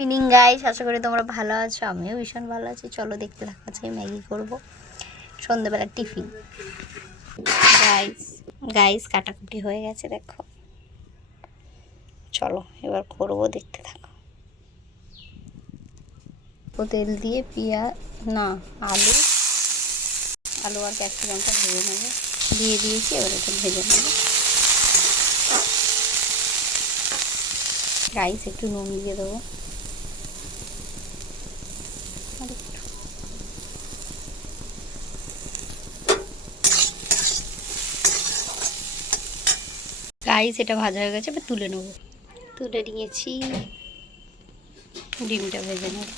Evening guys, আশা করি তোমরা ভালো আছো। আমিও ভীষণ ভালো আছি। চলো দেখতে থাকো, আজকে ম্যাগি করব সন্ধ্যাবেলার টিফিন। গাইস গাইস কাটাকুটি হয়ে গেছে, দেখো। চলো এবার করব, দেখতে থাকো। তেল দিয়ে আলু আলু আর ক্যাপসিকামটা ভেজে নেবো। দিয়ে দিয়েছি, এবার এটা ভেজে নেবো। গাইস একটু নুন দিয়ে দেবো। গাইস এটা ভাজা হয়ে গেছে, এবার তুলে নেবো। তুলে নিয়েছি। ডিমটা ভেজে নেব।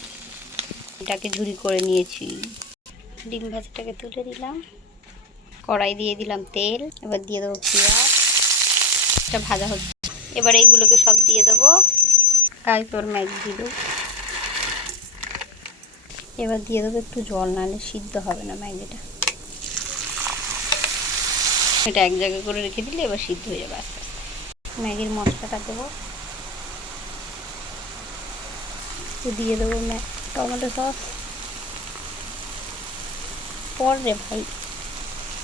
এটাকে ঝুরি করে নিয়েছি। ডিম ভাজাটাকে তুলে দিলাম। কড়াই দিয়ে দিলাম তেল। এবার দিয়ে দেবো পেঁয়াজ। এটা ভাজা হচ্ছে, এবার এইগুলোকে সব দিয়ে দেবো। গাইস ওর ম্যাগি দিয়ে দেবো। এবার দিয়ে দেবো একটু জল, নাহলে সিদ্ধ হবে না ম্যাগিটা। এটা এক জায়গায় করে রেখে দিলে এবার সিদ্ধ হয়ে যাবে আস্তে আস্তে। ম্যাগির মশলাটা দেবো। দিয়ে দেবো টমেটো সস। পরে ভাই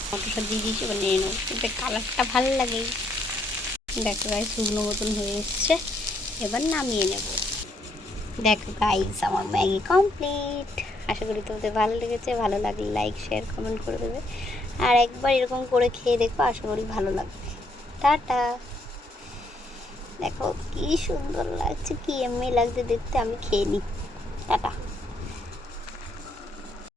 টমেটো সস দিয়ে দিয়েছি, এবার নিয়ে নেবো। কিন্তু কালারটা ভালো লাগে। দেখো গাইস শুকনো মতন হয়ে এসছে, এবার নামিয়ে নেব। দেখো গাইস আমার ম্যাগি কমপ্লিট। আশা করি তোমাদের ভালো লেগেছে। ভালো লাগলে লাইক শেয়ার কমেন্ট করে দেবে, আর একবার এরকম করে খেয়ে দেখো, আশা করি ভালো লাগবে। টাটা। দেখো কি সুন্দর লাগছে, কি এমনি লাগছে দেখতে। আমি খেয়ে নিই। টাটা।